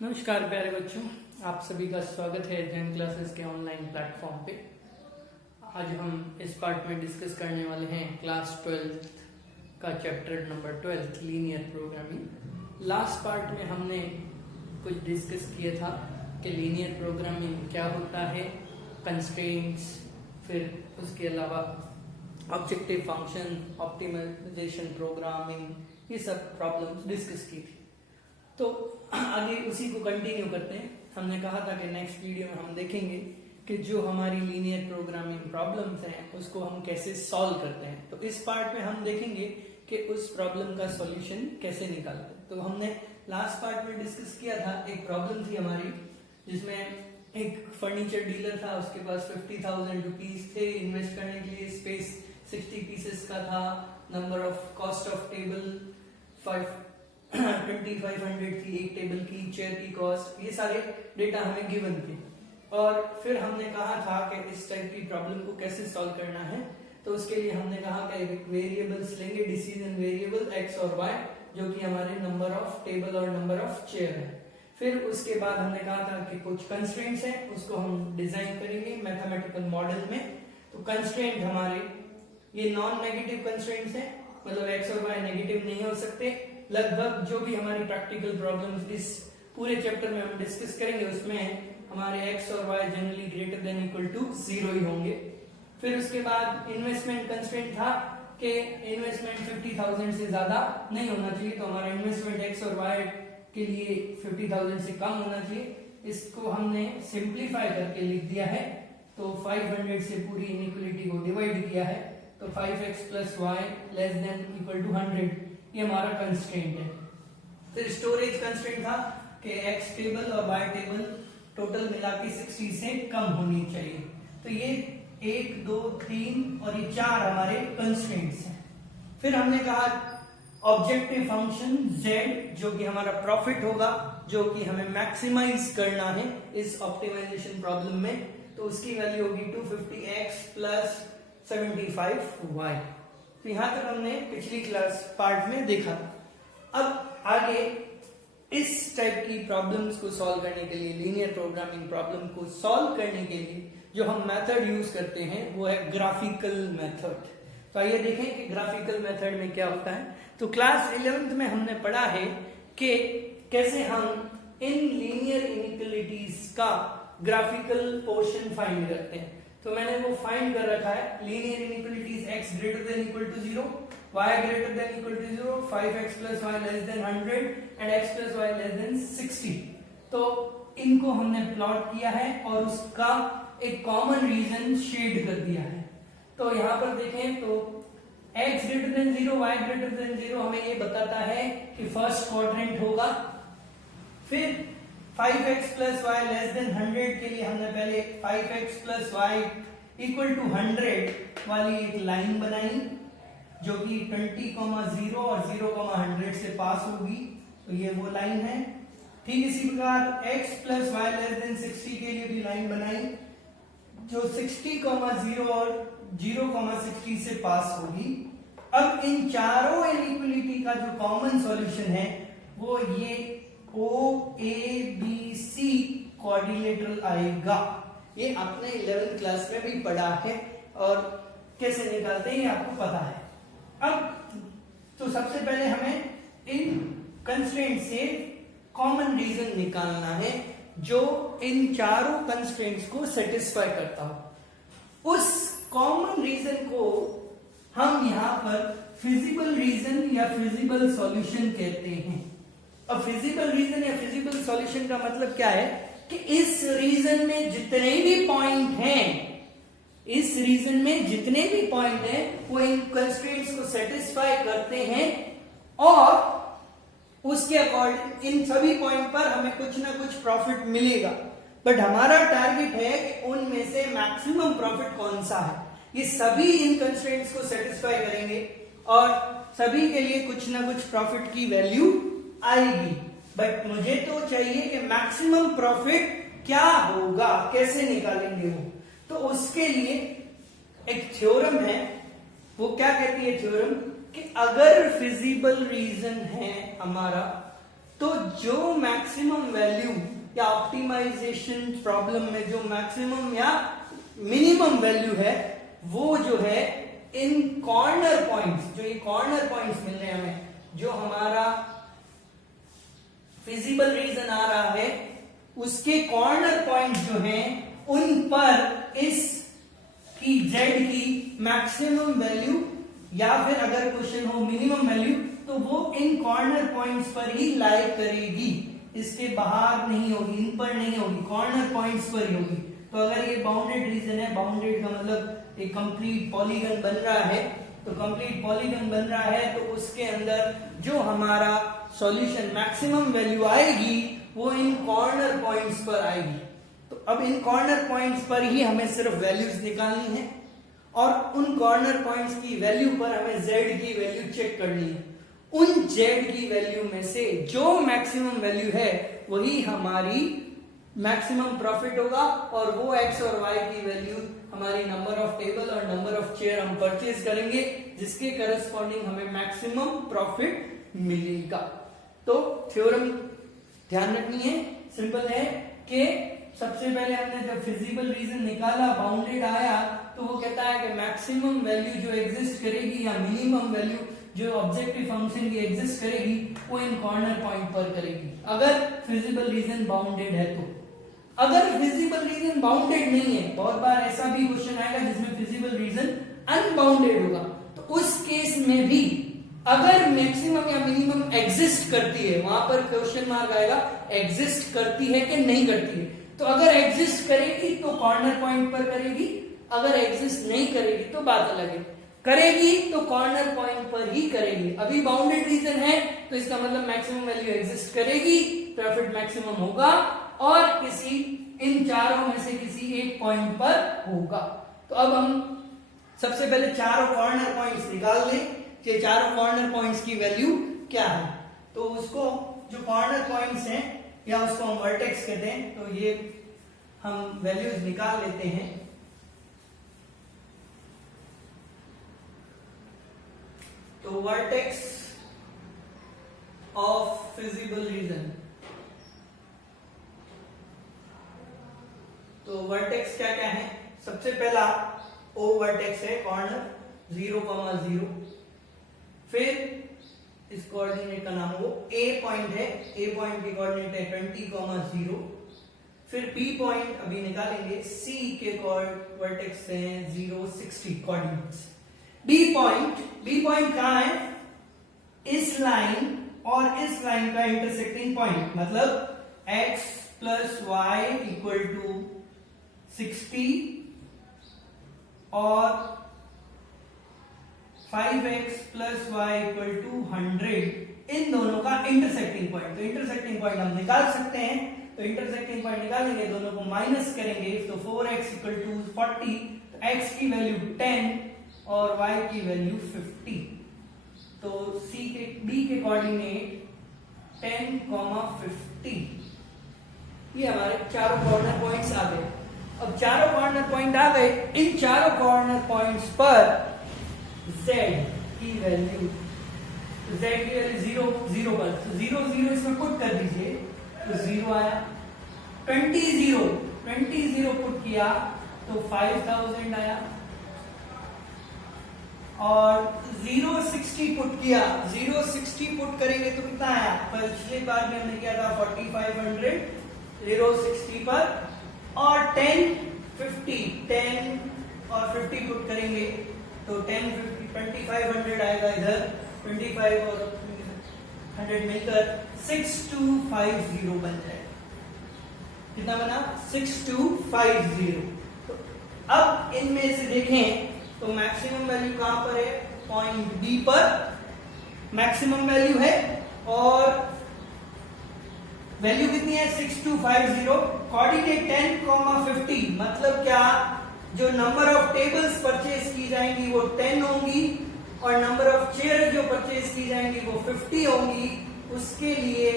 नमस्कार प्यारे बच्चों, आप सभी का स्वागत है जैन क्लासेस के ऑनलाइन प्लेटफॉर्म पे। आज हम इस पार्ट में डिस्कस करने वाले हैं क्लास 12 का chapter number 12 linear programming. Last part में हमने कुछ डिस्कस किया था कि लीनियर प्रोग्रामिंग क्या होता है, कंस्ट्रेंट्स, फिर उसके अलावा ऑब्जेक्टिव फंक्शन, ऑप्टिमाइजेशन प्रोग्रामिंग, ये सब प्रॉब्लम्स डिस्कस की थी। तो आगे उसी को कंटिन्यू करते हैं। हमने कहा था कि नेक्स्ट वीडियो में हम देखेंगे कि जो हमारी लीनियर प्रोग्रामिंग प्रॉब्लम्स हैं उसको हम कैसे सॉल्व करते हैं। तो इस पार्ट में हम देखेंगे कि उस प्रॉब्लम का सॉल्यूशन कैसे निकालते हैं। तो हमने लास्ट पार्ट में डिस्कस किया था, एक प्रॉब्लम थी हमारी जिसमें एक फर्नीचर डीलर था, उसके पास 50,000 रुपीज थे इन्वेस्ट करने के लिए, स्पेस 60 पीसेस का था, number of cost of table 2500 थी एक टेबल की, चेयर की कॉस्ट, ये सारे डेटा हमें गिवन थे। और फिर हमने कहा था कि इस टाइप की प्रॉब्लम को कैसे सॉल्व करना है। तो उसके लिए हमने कहा कि वेरिएबल्स लेंगे, डिसीजन वेरिएबल एक्स और वाई, जो कि हमारे नंबर ऑफ टेबल और नंबर ऑफ चेयर है। फिर उसके बाद हमने कहा था कि कुछ कंस्ट्रेंट्स हैं, उसको हम डिजाइन करेंगे मैथमेटिकल मॉडल में। तो कंस्ट्रेंट हमारे ये नॉन नेगेटिव कंस्ट्रेंट्स हैं, मतलब एक्स और वाई नेगेटिव नहीं हो सकते। लगभग जो भी हमारी प्रैक्टिकल प्रॉब्लम्स इस पूरे चैप्टर में हम डिस्कस करेंगे उसमें हमारे एक्स और Y generally greater than equal to 0 ही होंगे। फिर उसके बाद इन्वेस्टमेंट कंस्ट्रेंट था कि इन्वेस्टमेंट 50,000 से ज्यादा नहीं होना चाहिए, तो हमारा इन्वेस्टमेंट एक्स और वाई के लिए 50,000 से कम होना चाहिए। इसको हमने सिंप्लीफाई करके लिख दिया है, तो 500 से पूरी इनइक्वालिटी को डिवाइड किया है, तो 5x plus Y less than equal to 100, ये हमारा कंस्ट्रेंट है। फिर स्टोरेज कंस्ट्रेंट था कि x टेबल और y टेबल टोटल मिला के 60 से कम होनी चाहिए। तो ये 1, 2, 3 और ये 4 हमारे कंस्ट्रेंट्स हैं। फिर हमने कहा ऑब्जेक्टिव फंक्शन z, जो कि हमारा प्रॉफिट होगा, जो कि हमें मैक्सिमाइज करना है इस ऑप्टिमाइजेशन प्रॉब्लम में, तो उसकी वैल्यू होगी 250x प्लस 75y। तो यहां तक हमने पिछली क्लास पार्ट में देखा था। अब आगे इस टाइप की प्रॉब्लम्स को सॉल्व करने के लिए, लीनियर प्रोग्रामिंग प्रॉब्लम को सॉल्व करने के लिए जो हम मेथड यूज करते हैं वो है ग्राफिकल मेथड। तो आइए देखें कि ग्राफिकल मेथड में क्या होता है। तो क्लास 11th में हमने पढ़ा है कि कैसे हम इन लीनियर इनइक्वालिटीज का ग्राफिकल पोर्शन फाइंड करते हैं। तो मैंने वो फाइंड कर रखा है, linear inequalities x greater than equal to 0, y greater than equal to 0, 5x plus y less than 100 and x plus y less than 60। तो इनको हमने प्लॉट किया है और उसका एक कॉमन रीजन शेड कर दिया है। तो यहाँ पर देखें तो x greater then 0, y greater then 0 हमें ये बताता है कि फर्स्ट क्वाड्रेंट होगा। फिर 5x plus Y less than 100 के लिए हमने पहले 5x plus Y equal to 100 वाली एक लाइन बनाई, जो कि 20,0 और 0,100 से पास होगी, तो ये वो लाइन है। ठीक इसी प्रकार x plus Y less than 60 के लिए भी लाइन बनाई, जो 60,0 और 0,60 से पास होगी। अब इन चारों इनइक्वालिटी का जो कॉमन सॉल्यूशन है वो ये OABC क्वाड्रिलेटरल आएगा। ये आपने 11th क्लास में भी पढ़ा है और कैसे निकालते हैं ये आपको पता है। अब तो सबसे पहले हमें इन कंस्ट्रेंट से कॉमन रीजन निकालना है जो इन चारों कंस्ट्रेंट्स को सेटिस्फाई करता हो। उस कॉमन रीजन को हम यहां पर फिजिबल रीजन या फिजिबल सॉल्यूशन कहते हैं। अब फिजिबल रीजन या फिजिबल सॉल्यूशन का मतलब क्या है कि इस रीजन में जितने भी पॉइंट हैं, इस रीजन में जितने भी पॉइंट हैं वो इन कंस्ट्रेंट्स को सेटिस्फाई करते हैं और उसके अकॉर्डिंग इन सभी पॉइंट पर हमें कुछ ना कुछ प्रॉफिट मिलेगा। बट हमारा टारगेट है कि उनमें से मैक्सिमम प्रॉफिट कौन सा है। ये सभी इन कंस्ट्रेंट्स को सेटिस्फाई करेंगे और सभी के लिए कुछ ना कुछ प्रॉफिट की वैल्यू आएगी। बट मुझे तो चाहिए कि मैक्सिमम प्रॉफिट क्या होगा, कैसे निकालेंगे वो। तो उसके लिए एक थ्योरम है, वो क्या कहती है थ्योरम कि अगर फिजिबल रीजन है हमारा तो जो मैक्सिमम वैल्यू या ऑप्टिमाइजेशन प्रॉब्लम में जो मैक्सिमम या मिनिमम वैल्यू है वो जो है इन कॉर्नर पॉइंट्स, जो ये कॉर्नर पॉइंट्स मिल रहे हैं हमें, जो हमारा फिजिबल रीजन आ रहा है उसके कॉर्नर पॉइंट्स जो हैं उन पर इस की जेड की मैक्सिमम वैल्यू या फिर अगर क्वेश्चन हो मिनिमम वैल्यू तो वो इन कॉर्नर पॉइंट्स पर ही लाई करेगी, इसके बाहर नहीं होगी, इन पर नहीं होगी, कॉर्नर पॉइंट्स पर ही होगी। तो अगर ये बाउंडेड रीजन है, बाउंडेड का मतलब एक कंप्लीट पॉलीगन बन रहा है, तो कंप्लीट पॉलीगन बन रहा है तो उसके अंदर जो हमारा सॉल्यूशन मैक्सिमम वैल्यू आएगी वो इन कॉर्नर पॉइंट्स पर आएगी। तो अब इन कॉर्नर पॉइंट्स पर ही हमें सिर्फ वैल्यूज निकालनी है और उन कॉर्नर पॉइंट्स की वैल्यू पर हमें z की वैल्यू चेक करनी है। उन z की वैल्यू में से जो मैक्सिमम वैल्यू है वही हमारी मैक्सिमम प्रॉफिट होगा और वो x और y की वैल्यू हमारी नंबर ऑफ टेबल और नंबर ऑफ चेयर हम परचेज करेंगे जिसके करस्पॉन्डिंग हमें मैक्सिमम प्रॉफिट मिलेगा। तो थ्योरम ध्यान रखनी है, सिंपल है कि सबसे पहले हमने जब फिजिबल रीजन निकाला, बाउंडेड आया, तो वो कहता है कि मैक्सिमम वैल्यू जो एग्जिस्ट करेगी या मिनिमम वैल्यू जो ऑब्जेक्टिव फंक्शन की एग्जिस्ट करेगी वो इन कॉर्नर पॉइंट पर करेगी अगर फिजिबल रीजन बाउंडेड है। तो अगर फिजिबल रीजन बाउंडेड नहीं है, बहुत बार ऐसा भी क्वेश्चन आएगा जिसमें फिजिबल रीजन अनबाउंडेड होगा, तो उस केस में भी अगर मैक्सिमम या मिनिमम एग्जिस्ट करती है, वहां पर क्वेश्चन मार्क आएगा एग्जिस्ट करती है कि नहीं करती है। तो अगर एग्जिस्ट करेगी तो कॉर्नर पॉइंट पर करेगी, अगर एग्जिस्ट नहीं करेगी तो बात अलग है, करेगी तो कॉर्नर पॉइंट पर ही करेगी। अभी बाउंडेड रीजन है तो इसका मतलब मैक्सिमम वैल्यू एग्जिस्ट करेगी, प्रॉफिट मैक्सिमम होगा और किसी इन चारों में से किसी एक पॉइंट पर होगा। तो अब हम सबसे पहले चारों कॉर्नर पॉइंट्स निकाल लें कि चारों कॉर्नर पॉइंट्स की वैल्यू क्या है। तो उसको जो कॉर्नर पॉइंट्स हैं या उसको हम वर्टेक्स कहते हैं, तो ये हम वैल्यूज निकाल लेते हैं। तो वर्टेक्स ऑफ फिजिबल रीजन, तो वर्टेक्स क्या क्या है? सबसे पहला ओ वर्टेक्स है कॉर्नर 0,0, फिर इस कोऑर्डिनेट का नाम वो ए पॉइंट है, ए पॉइंट की कोऑर्डिनेट है 20,0, फिर बी पॉइंट अभी निकालेंगे, सी के वर्टेक्स हैं 0, 60 कोऑर्डिनेट्स। बी पॉइंट कहां है? इस लाइन और इस लाइन का इंटरसेक्टिंग पॉइंट, मतलब x plus Y equal to 60 और 5x plus Y equal to 100, इन दोनों का इंटरसेक्टिंग पॉइंट। तो इंटरसेक्टिंग पॉइंट हम निकाल सकते हैं, तो इंटरसेक्टिंग पॉइंट निकालेंगे, दोनों को माइनस करेंगे, तो 4x इक्वल टू 40, तो x की वैल्यू 10 और y की वैल्यू 50। तो बी के कोऑर्डिनेट 10,50, ये हमारे चारों कॉर्नर पॉइंट्स आ गए। अब चारों कॉर्नर पॉइंट आ गए, इन चारों कॉर्नर पॉइंट्स पर z की वैल्यू 0 पर, तो 0 0 इसमें पुट कर दीजिए, तो 0 आया। 20 पुट किया तो 5000 आया, और 0,60 पुट किया, 0,60 पुट करेंगे तो कितना आया? पिछली बार में हमने किया था 4500, 0,60 पर, और 10 और 50 पुट करेंगे तो 10 50 2500 आएगा इधर, 25 और 100 मिलकर 6250 बन जाएगा। कितना बना? 6250। तो अब इनमें से देखें तो मैक्सिमम वैल्यू कहां पर है? पॉइंट बी पर मैक्सिमम वैल्यू है, और वैल्यू कितनी है? 6250, कोऑर्डिनेट 10,50, मतलब क्या? जो नंबर ऑफ टेबल्स परचेज की जाएंगी वो 10 होंगी और नंबर ऑफ चेयर जो परचेज की जाएंगी वो 50 होंगी, उसके लिए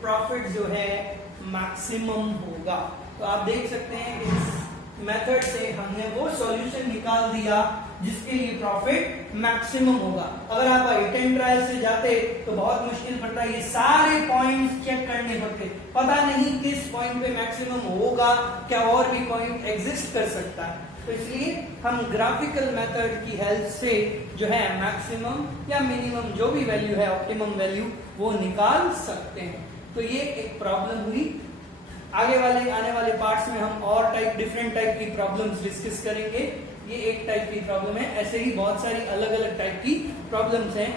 प्रॉफिट जो है मैक्सिमम होगा। तो आप देख सकते हैं कि इस मेथड से हमने वो सॉल्यूशन निकाल दिया जिसके लिए प्रॉफिट मैक्सिमम होगा। अगर आप अटेम्प्ट ट्रायल से जाते तो बहुत मुश्किल पड़ता है, ये सारे पॉइंट्स चेक करने पड़ते, पता नहीं किस पॉइंट पे मैक्सिमम होगा, क्या और भी पॉइंट एग्जिस्ट कर सकता है। तो इसलिए हम ग्राफिकल मेथड की हेल्प से जो है मैक्सिमम या मिनिमम जो भी वैल्यू है, ऑप्टिमम वैल्यू, वो निकाल सकते हैं। तो ये एक प्रॉब्लम हुई। आने वाले पार्ट्स में हम और डिफरेंट टाइप की प्रॉब्लम्स डिस्कस करेंगे। ये एक टाइप की प्रॉब्लम है, ऐसे ही बहुत सारी अलग अलग टाइप की प्रॉब्लम्स हैं